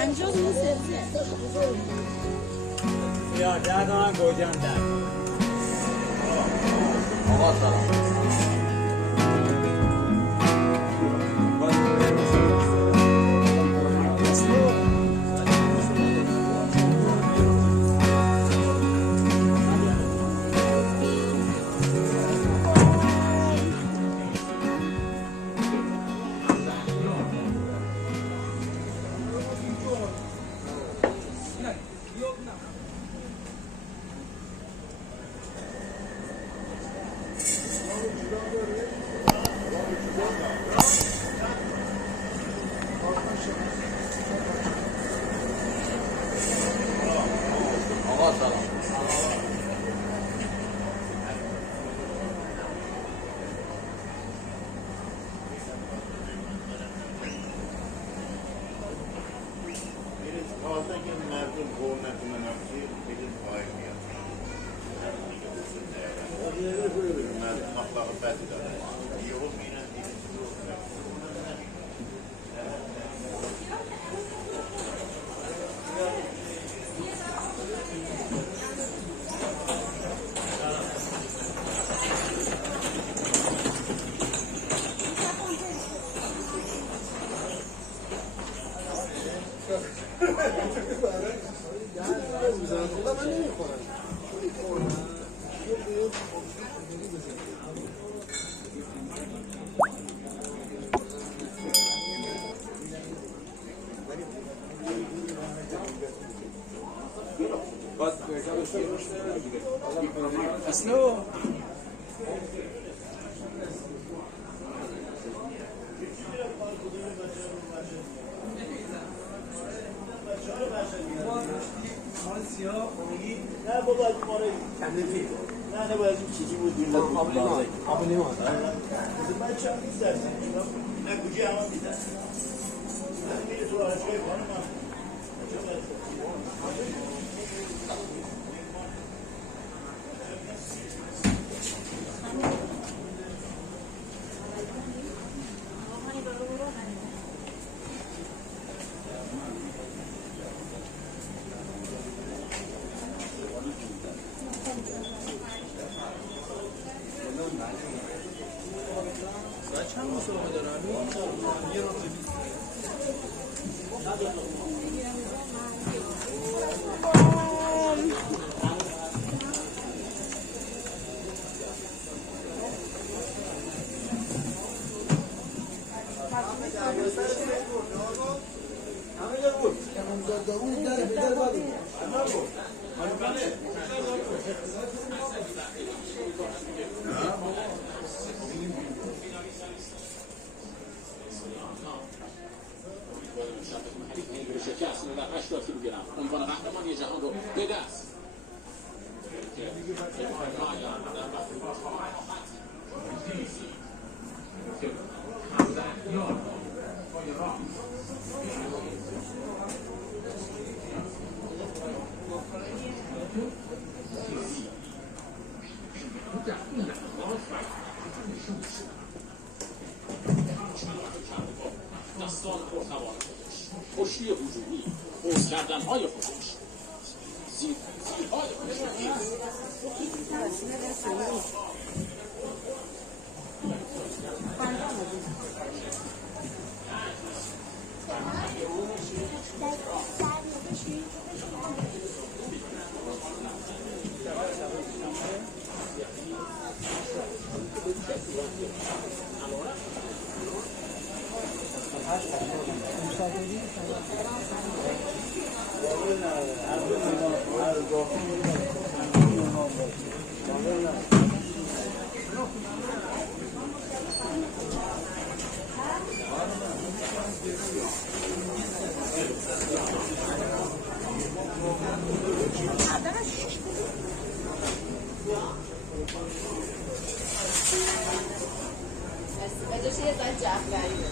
50 تا سبزه یا 10 تا گوجه در آقا سلام. آقا سلام. تازه که مردم گور نکنه نفسی بگید پای میاد مردم اخلاق بدی داره یهو میرن دیگه اسنو نه بابا از ما رو کندی نه باید این چیزی بود این آب لیمون بچه هم نیست درست نه گوجه هم دیدن نه میره تو آرشگاه خانم من چند مسابقه دارن؟ یه رو شکست در 80 کیلوگرم عنوان قهرمانی جهان رو به دست دستان پرتوان خودش خوشی هجومی حوض کردنهای خودش زیرهای خودش یه زن جعفری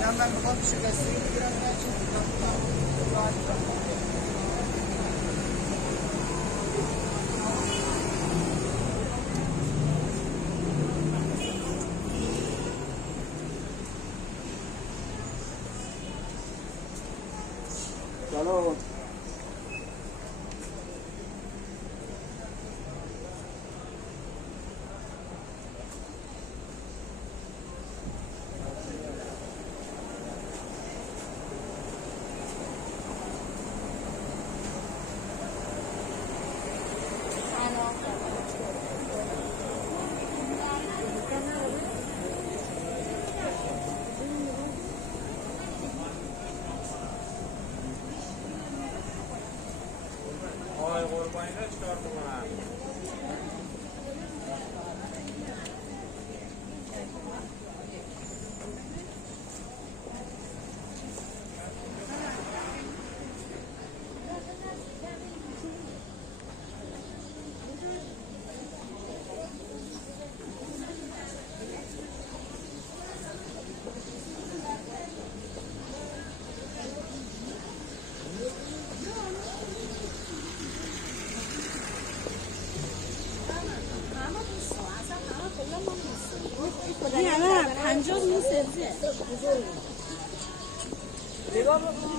من میخوام شکستگی بگیرم نه چی سلام. آقای قربانی را چکار بکنم؟ نه نه 50 دونه سبزیه نگاه بکن.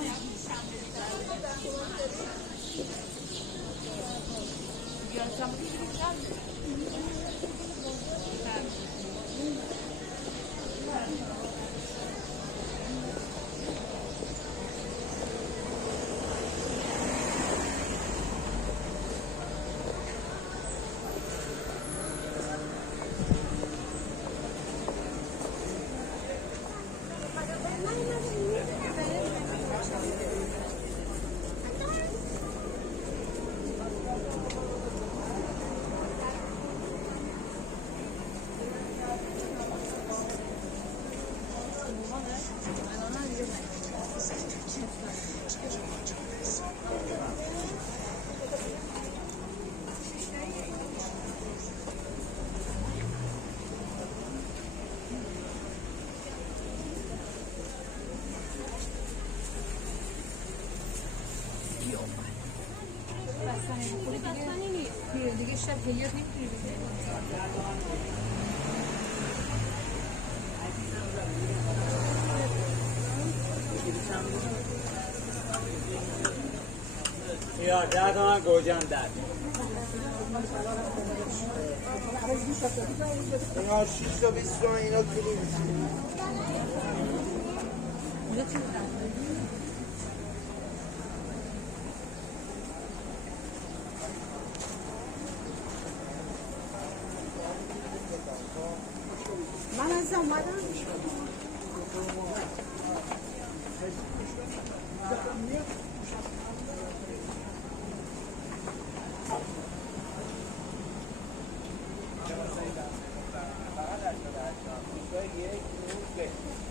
دیگه شب هیات نمیتونی بگیری یا 10 تومن گوجم داد اینا 6 تا 20 تومن اینا کیلو میشه. من از اومدم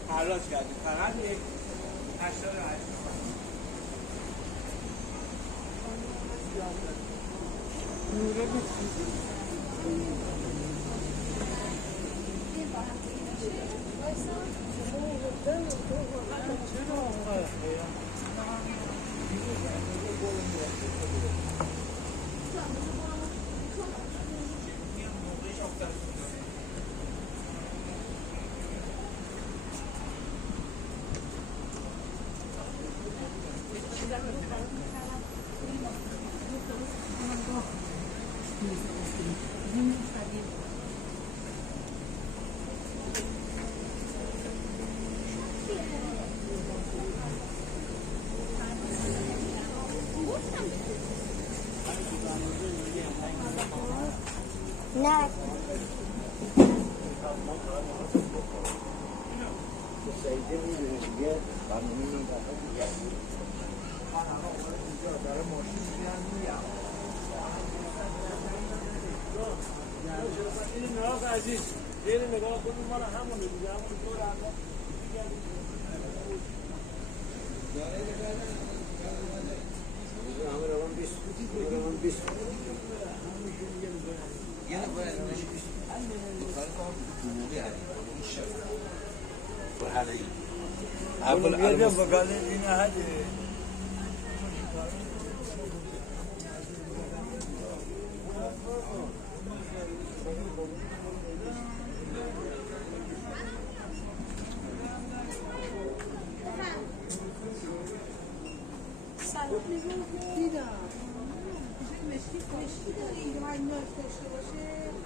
حلاج کردیم فقط یک 88 نه سیده میدونه دیگه قانونی میدونه دیگه داره ماشین میان میام این نگاه عزیز این نگاه کنیم مال همونه دیگه همون طور هم همه روان 20 روان 20 یعنی باید نشید کار کنم حقوقی هری این شد و حالی اول سلام نگاه دیدم مشکی داری هر نیاز داشته باشه